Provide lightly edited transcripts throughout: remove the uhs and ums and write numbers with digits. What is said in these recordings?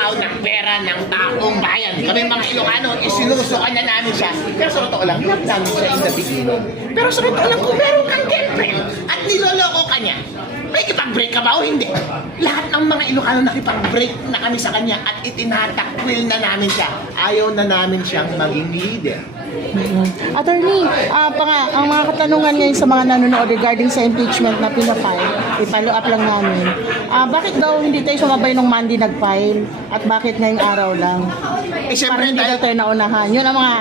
nagnanakaw ng pera ng taong bayan. Kami mga Ilocano, isinusukan na namin siya. Pero sa totoo lang, love namin siya in the beginning. Pero sa totoo lang, kung meron kang girlfriend at niloloko ka niya, may kipag-break ka ba o hindi? Lahat ng mga Ilocano nakipag-break na kami sa kanya at itinatakwil na namin siya. Ayaw na namin siyang maging leader. Attorney, ang mga katanungan ngayon sa mga nanonood regarding sa impeachment na pinafile, i-follow up lang namin. Bakit daw hindi tayo sumabay nung Monday nag-file at bakit ngayong araw lang? Eh, Parang syempre, hindi daw dahil tayo naunahan. Yun ang mga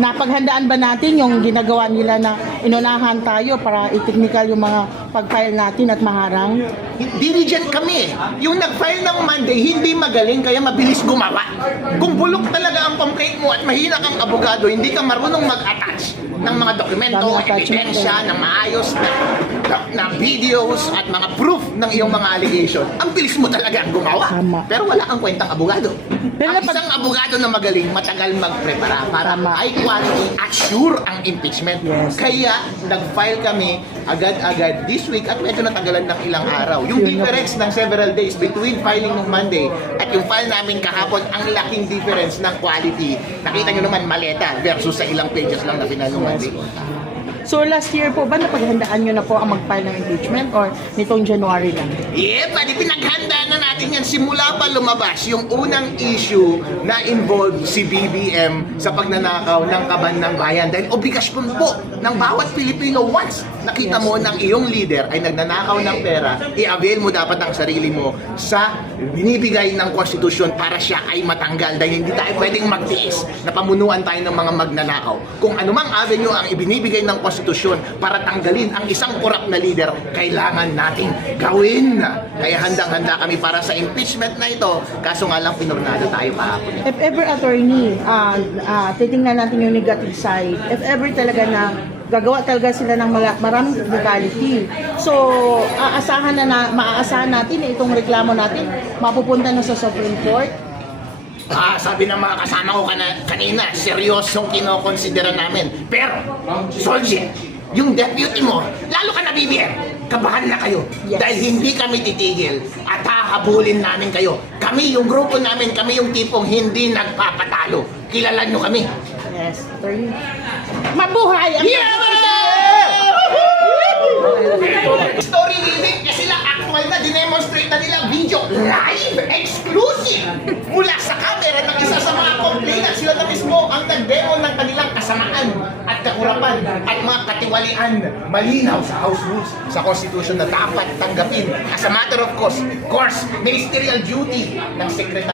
napaghandaan ba natin yung ginagawa nila na inunahan tayo para i-technical yung mga pag-file natin at maharang? diligent kami. Yung nag-file ng Monday, hindi magaling, kaya mabilis gumawa. Kung bulok talaga ang complaint mo at mahina kang abogado, hindi ka marunong mag-attach ng mga dokumento, Dami attachment ebidensya, ng maayos na videos at mga proof ng iyong mga allegation. Ang bilis mo talaga gumawa. Tama. Pero wala kang kwentang abogado. Pero Ang isang abogado na magaling, matagal magprepara para Tama. high quality assure ang impeachment. Yes. Kaya nag-file kami agad-agad this week at medyo natagalan ng ilang araw. Yung Yun na po. difference ng several days between filing ng Monday at yung file namin kahapon, ang laking difference ng quality. Nakita nyo naman maleta versus sa ilang pages lang na final ng Monday. So last year po ba napaghandaan nyo na po ang mag-file ng impeachment or nitong January lang? Pwede pinaghandaan na natin yan simula pa lumabas yung unang issue na involved si BBM sa pagnanakaw ng kaban ng bayan. Dahil obligasyon po ng bawat Pilipino once nakita mo ng iyong leader ay nagnanakaw ng pera, i-avail mo dapat ang sarili mo sa binibigay ng konstitusyon para siya ay matanggal. Dahil hindi tayo pwedeng magtiis na pamunuan tayo ng mga magnanakaw. Kung anumang avenue ang ibinibigay ng konstitusyon para tanggalin ang isang korap na leader, kailangan nating gawin. Kaya handang-handa kami para sa impeachment na ito. Kaso nga lang pinurnada tayo kahapon. If ever, attorney, titingnan natin yung negative side. If ever talaga na gagawa talaga sila ng maraming technicality. So, maaasahan natin na itong reklamo natin mapupunta na sa Supreme Court. Sabi ng mga kasama ko kanina, seryosong kinokonsidera namin. Pero, Soldier, yung deputy mo, lalo ka na BBM, kabahan na kayo. Yes. Dahil hindi kami titigil at hahabulin namin kayo. Kami, yung grupo namin, kami yung tipong hindi nagpapatalo. Kilala nyo kami. Yes, attorney. Mabuhay ang Story living kasi sila actual na dinemonstrate na nila video live exclusive mula sa camera ng isa sa mga complainant. Sila na mismo ang nag-demo ng kanilang kasamaan at kakurapan at mga katiwalian malinaw sa House Rules, sa Constitution na dapat tanggapin as a matter of course, ministerial duty ng Secretary.